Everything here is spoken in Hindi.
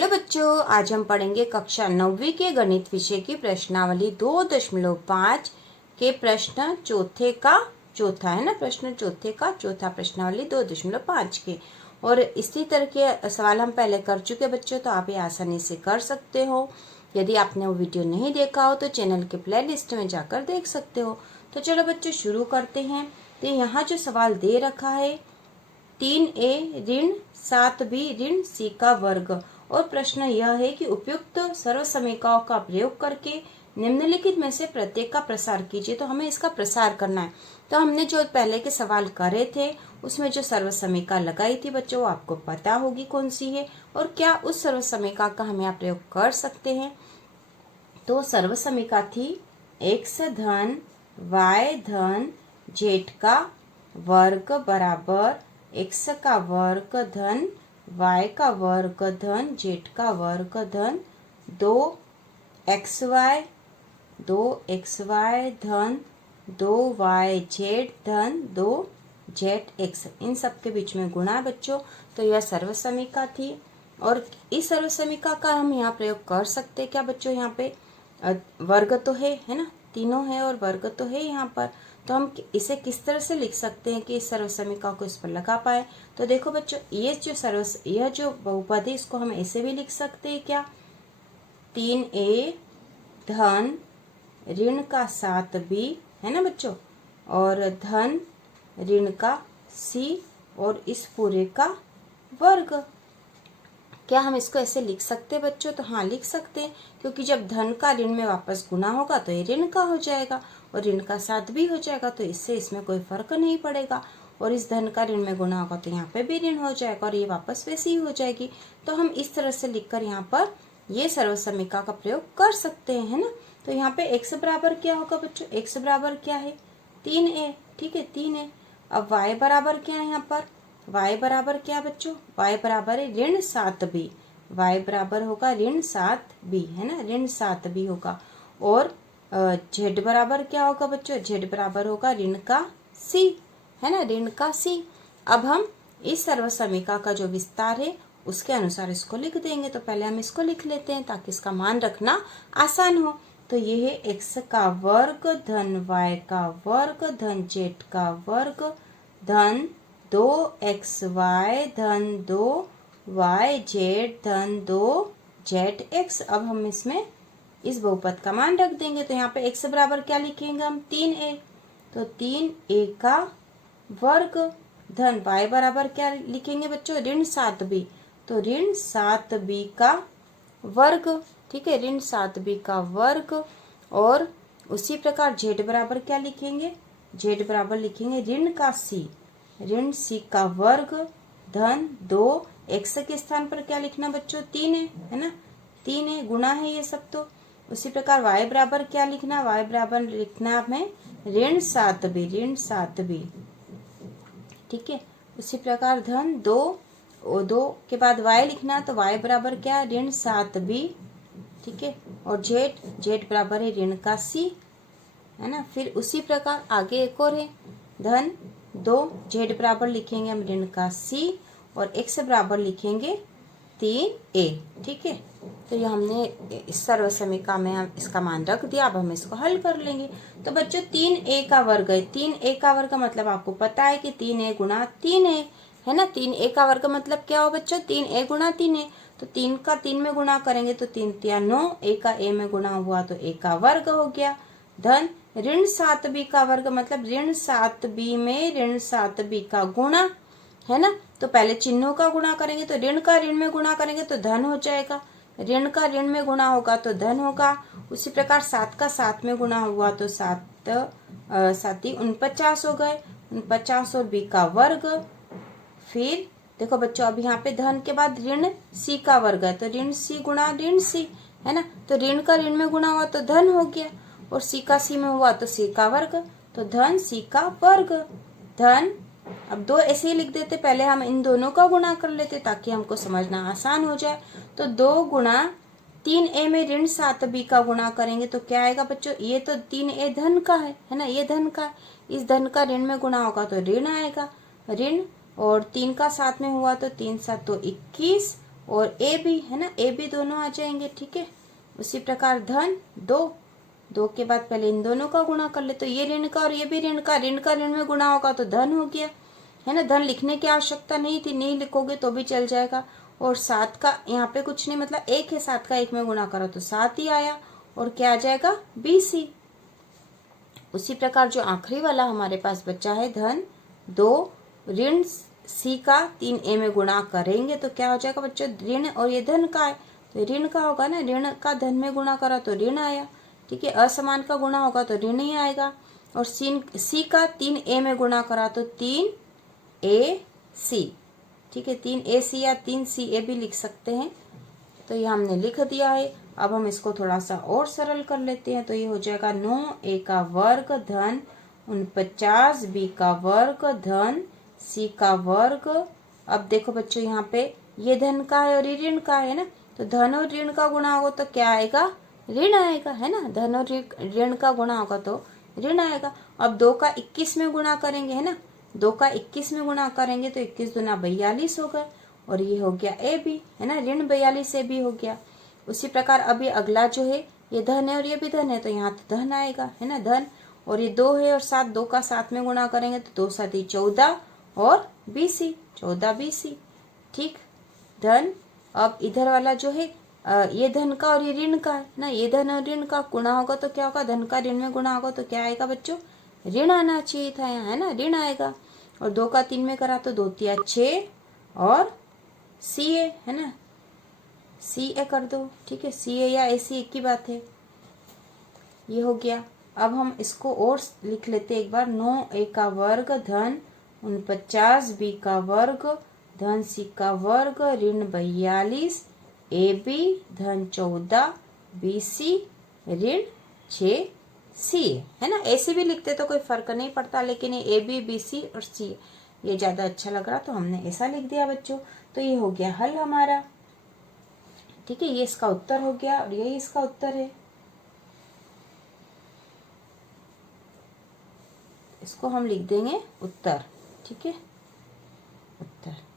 हेलो बच्चों, आज हम पढ़ेंगे कक्षा 9वीं के गणित विषय की प्रश्नावली 2.5 के प्रश्न चौथे का चौथा है ना। प्रश्न चौथे का चौथा प्रश्नावली 2.5 के, और इसी तरह के सवाल हम पहले कर चुके बच्चों, तो आप ये आसानी से कर सकते हो। यदि आपने वो वीडियो नहीं देखा हो तो चैनल के प्लेलिस्ट में जाकर देख सकते हो। तो चलो बच्चों शुरू करते हैं। तो यहाँ जो सवाल दे रखा है 3a ऋण 7b ऋण c का वर्ग, और प्रश्न यह है कि उपयुक्त सर्वसमीकाओं का प्रयोग करके निम्नलिखित में से प्रत्येक का प्रसार कीजिए। तो हमें इसका प्रसार करना है। तो हमने जो पहले के सवाल करे थे उसमें जो सर्वसमीका लगाई थी बच्चों, वो आपको पता होगी कौन सी है और क्या उस सर्वसमीका का हम यहाँ प्रयोग कर सकते हैं। तो सर्वसमीका थी x धन y धन z का वर्ग बराबर x का वर्ग धन y का वर्ग धन z का वर्ग धन 2xy धन 2yz धन 2zx, इन सब के बीच में गुणा बच्चों। तो यह सर्वसमीका थी और इस सर्वसमीका का हम यहाँ प्रयोग कर सकते हैं क्या बच्चों। यहाँ पे वर्ग तो है ना, तीनों है और वर्ग तो है यहाँ पर। तो हम इसे किस तरह से लिख सकते हैं कि इस सर्वसमीका को इस पर लगा पाए। तो देखो बच्चों, यह जो बहुपद है इसको हम ऐसे भी लिख सकते हैं क्या, 3a धन ऋण का 7b है ना बच्चों, और धन ऋण का c और इस पूरे का वर्ग। क्या हम इसको ऐसे लिख सकते हैं बच्चों? तो हाँ लिख सकते हैं, क्योंकि जब धन का ऋण में वापस गुना होगा तो ये ऋण का हो जाएगा और ऋण का 7 भी हो जाएगा, तो इससे इसमें कोई फर्क नहीं पड़ेगा। और इस धन का ऋण में गुना होगा तो यहाँ पे भी ऋण हो जाएगा और ये वापस वैसी ही हो जाएगी। तो हम इस तरह से लिखकर यहाँ पर ये सर्वसमीका का प्रयोग कर सकते हैं, है ना। तो यहाँ पे x बराबर क्या होगा बच्चों, x बराबर क्या है 3a, ठीक है 3a। अब y बराबर क्या है यहाँ पर, y बराबर क्या बच्चों, y बराबर है ऋण 7b, y बराबर होगा ऋण 7b है ना, ऋण 7b होगा। और z बराबर क्या होगा बच्चों, z बराबर होगा ऋण का c है ना, ऋण का c। अब हम इस सर्वसमीका का जो विस्तार है उसके अनुसार इसको लिख देंगे। तो पहले हम इसको लिख लेते हैं ताकि इसका मान रखना आसान हो। तो ये है x का वर्ग धन y का वर्ग धन z का वर्ग धन 2xy धन 2yz धन 2zx। अब हम इसमें इस बहुपद का मान रख देंगे। तो यहाँ पे x बराबर क्या लिखेंगे हम 3a, तो 3a का वर्ग धन y बराबर क्या लिखेंगे बच्चों ऋण 7b, तो ऋण 7b का वर्ग, ठीक है ऋण 7b का वर्ग। और उसी प्रकार z बराबर क्या लिखेंगे, z बराबर लिखेंगे ऋण का c, ऋण c का वर्ग धन 2x के स्थान पर क्या लिखना बच्चों 3 है ना, 3 है, गुणा है ये सब। तो उसी प्रकार y बराबर क्या लिखना, y बराबर लिखना हमें ऋण 7b, ऋण 7b, ठीक है। उसी प्रकार धन 2 के बाद y लिखना, तो y बराबर क्या ऋण 7b, ठीक है। और z बराबर है ऋण का c है ना। फिर उसी प्रकार आगे एक और है धन 2, z बराबर लिखेंगे हम ऋण का c और x बराबर लिखेंगे 3a, ठीक है। तो ये हमने इस सर्वसमीका में हम इसका मान रख दिया। अब हम इसको हल कर लेंगे। तो बच्चों 3a का वर्ग है, 3a का वर्ग का मतलब आपको पता है कि 3a गुणा 3a है ना। 3a का वर्ग मतलब क्या हो बच्चों, 3a गुणा 3a। तो 3 का 3 में गुणा करेंगे तो 3 तिया 9, a का a में गुणा हुआ तो a का वर्ग हो गया। धन ऋण 7b का वर्ग मतलब ऋण 7b में ऋण 7b का गुणा है ना। तो पहले चिन्हों का गुणा करेंगे, तो ऋण का ऋण में गुणा करेंगे तो धन हो जाएगा, ऋण का ऋण में गुणा होगा तो धन होगा। उसी प्रकार 7 का 7 में गुणा हुआ तो 7 7 49 हो गए, 49 और b का वर्ग। फिर देखो बच्चों, अब यहाँ पे धन के बाद ऋण c का वर्ग है, तो ऋण c गुणा ऋण c है ना। तो ऋण का ऋण में गुणा हुआ तो धन हो गया और c का c में हुआ तो c का वर्ग, तो धन c का वर्ग धन। अब 2 ऐसे ही लिख देते, पहले हम इन दोनों का गुणा कर लेते ताकि हमको समझना आसान हो जाए। तो 2 गुणा 3a में ऋण 7b का गुणा करेंगे तो क्या आएगा बच्चों, ये तो 3a धन का है ना, ये धन का है, इस धन का ऋण में गुणा होगा तो ऋण आएगा ऋण, और 3 का 7 में हुआ तो 3 7 तो 21 और ए बी है ना, ए बी दोनों आ जाएंगे। ठीक है, उसी प्रकार धन 2 के बाद पहले इन दोनों का गुणा कर ले, तो ये ऋण का और ये भी ऋण का ऋण में गुणा होगा तो धन हो गया, है ना। धन लिखने की आवश्यकता नहीं थी, नहीं लिखोगे तो भी चल जाएगा। और 7 का यहाँ पे कुछ नहीं, मतलब 1 है, 7 का 1 में गुणा करो तो 7 ही आया, और क्या आ जाएगा BC। उसी प्रकार जो आखिरी वाला हमारे पास बच्चा है धन 2 ऋण C का 3A में गुणा करेंगे तो क्या हो जाएगा बच्चों, ऋण, और ये धन का है तो ऋण का होगा ना, ऋण का धन में गुणा करा तो ऋण आया। ठीक है, असमान का गुणा होगा तो ऋण ही आएगा, और C का 3A में गुणा करा तो 3AC। ठीक है, 3AC या 3CA भी लिख सकते हैं। तो ये हमने लिख दिया है। अब हम इसको थोड़ा सा और सरल कर लेते हैं, तो ये हो जाएगा 9A का वर्ग धन 49B का वर्ग धन C का वर्ग। अब देखो बच्चों यहाँ पे ये धन का है और ये ऋण का है ना, तो धन और ऋण का गुणा होगा तो क्या आएगा, ऋण आएगा, है ना। धन और ऋण का गुणा होगा तो ऋण आएगा। अब 2 का 21 में गुणा करेंगे, है ना, 2 का 21 में गुणा करेंगे तो 21 दूना 42 होगा, और ये हो गया ए बी, है ना, ऋण 42 ए बी हो गया। उसी प्रकार अभी अगला जो है ये धन है और ये भी धन है, तो यहाँ तो धन आएगा, है ना, धन, और ये 2 है और 7, 2 का 7 में गुणा करेंगे तो 2 7 14 और BC 14 BC। ठीक, धन। अब इधर वाला जो है ये धन का और ये ऋण का है ना, ये धन और ऋण का गुणा होगा तो क्या होगा, धन का ऋण में गुणा होगा तो क्या आएगा बच्चों, ऋण आना चाहिए था यहाँ, है ना, ऋण आएगा। और 2 का 3 में करा तो 2 तिया 6 और CA, है ना, CA कर दो। ठीक है, CA या AC एक ही बात है। ये हो गया। अब हम इसको और लिख लेते एक बार, 9A का वर्ग धन 49B का वर्ग धन C का वर्ग ऋण 42 AB धन 14 BC ऋण 6 CA, है ना। AC भी लिखते तो कोई फर्क नहीं पड़ता, लेकिन ये AB BC और CA ये ज्यादा अच्छा लग रहा तो हमने ऐसा लिख दिया बच्चों। तो ये हो गया हल हमारा। ठीक है, ये इसका उत्तर हो गया और यही इसका उत्तर है। इसको हम लिख देंगे उत्तर। ठीक है, उत्तर।